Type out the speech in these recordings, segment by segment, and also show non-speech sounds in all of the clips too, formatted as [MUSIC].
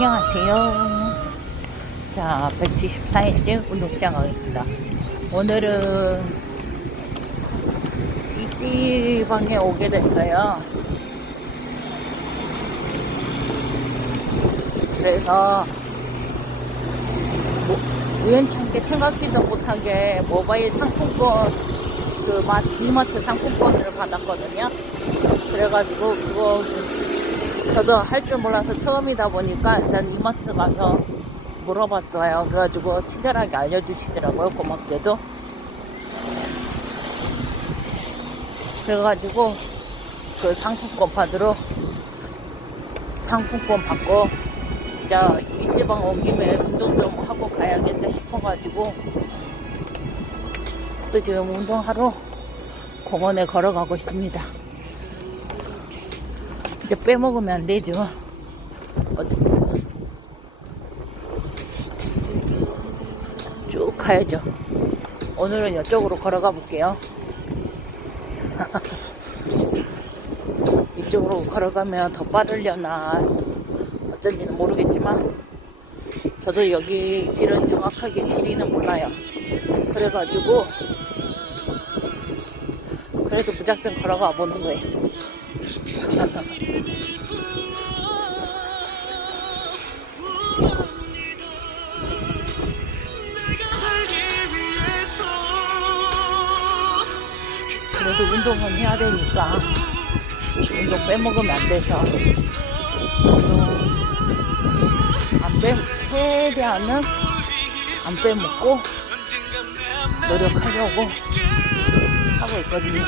안녕하세요. 자, 174일째 운동장 가겠습니다. 오늘은 이 지방에 오게 됐어요. 그래서 뭐, 우연찮게 생각지도 못하게 모바일 상품권 그 마- 이마트 상품권을 받았거든요. 그래가지고 그거 저도 할 줄 몰라서 처음이다 보니까 일단 이마트 가서 물어봤어요. 그래가지고 친절하게 알려주시더라고요. 고맙게도. 그래가지고 그 상품권 받으러 상품권 받고 이제 일지방 온 김에 운동 좀 하고 가야겠다 싶어가지고 또 지금 운동하러 공원에 걸어가고 있습니다. 이제 빼먹으면 안 되죠. 어떻게. 쭉 가야죠. 오늘은 이쪽으로 걸어가 볼게요. [LAUGHS] 이쪽으로 걸어가면 더 빠르려나 어쩐지는 모르겠지만 저도 여기 길은 정확하게 지리는 몰라요. 그래가지고 그래도 무작정 걸어가 보는 거예요. [LAUGHS] 그래도 운동은 해야 되니까 운동 빼먹으면 안 돼서 안 빼, 최대한은 안 빼먹고 노력하려고 하고 있거든요.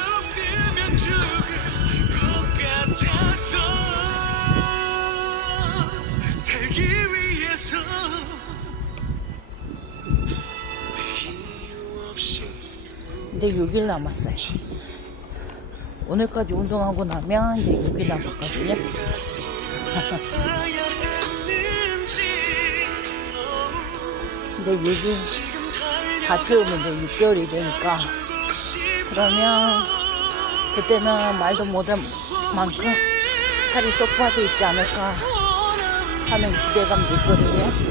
이제 6일 남았어요. 오늘까지 운동하고 나면 이제 6일 남았거든요. 가야 했는지 이제 6일 지금 달려 다 채우면 이제 6개월이 되니까 그러면 그때는 말도 못한 만큼 살이 쏙 빠져 있지 않을까 하는 기대감도 있거든요.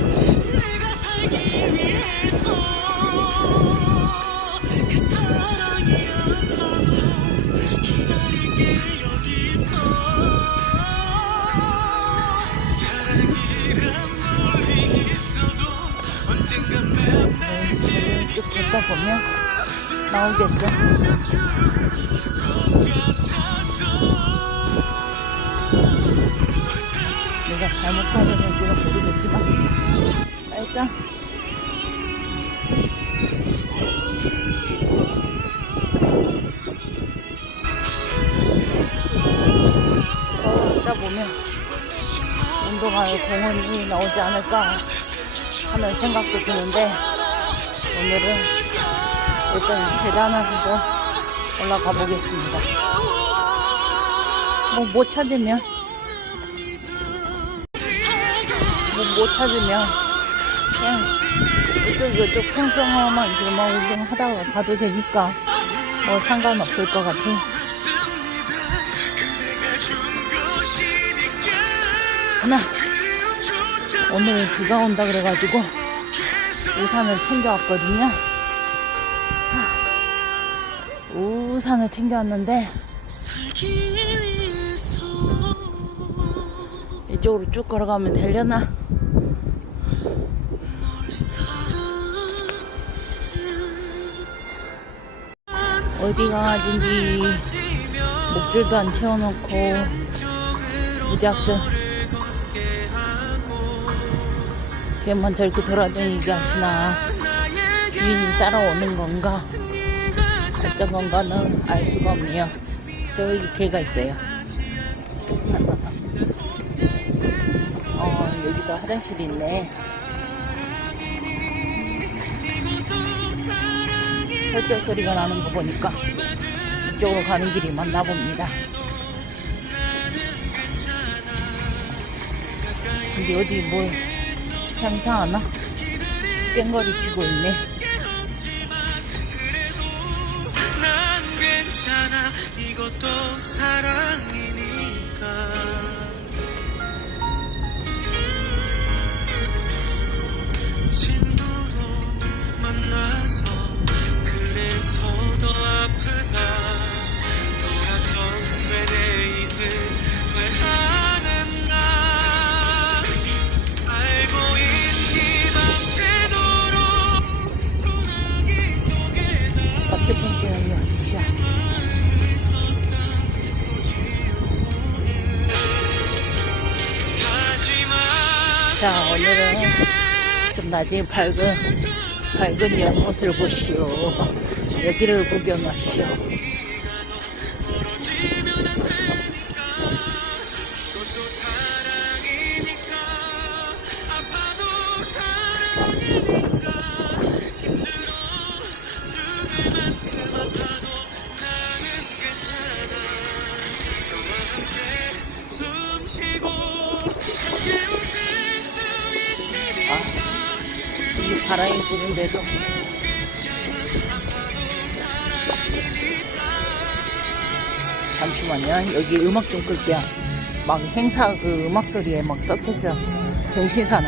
보면 나오겠죠. 내가 잘못하는 건지는 모르겠지만 일단 걷다 보면 운동할 공원이 나오지 않을까 하는 생각도 드는데 오늘은 일단 계단을 해서 올라가 보겠습니다. 뭐 못 찾으면 뭐 못 찾으면 그냥 이쪽 이쪽 평평함만 이렇게만 운동하다가 가도 되니까 뭐 상관없을 것 것이니까 하나 오늘 비가 온다 그래가지고 우산을 챙겨왔거든요. 하, 우산을 챙겨왔는데 이쪽으로 쭉 걸어가면 되려나? 어디 강아지인지 목줄도 안 채워놓고 무작정 걔만 저렇게 돌아다니게 하시나 주인이 따라오는 건가? 어떤 건가는 알 수가 없네요. 저기 개가 있어요. [LAUGHS] 어 여기도 화장실이 있네. 설정 소리가 나는 거 보니까 이쪽으로 가는 길이 맞나 봅니다. 근데 어디 뭐 향상하나? 깽거리 치고 있네. 이것도 사랑 자, 오늘은 좀 낮에 밝은, 밝은 연못을 보시오. 여기를 구경하시오. 바람이 부는데도 잠시만요. 여기 음악 좀 끌게요. 막 행사 그 음악 소리에 막 섞여서 정신 사는.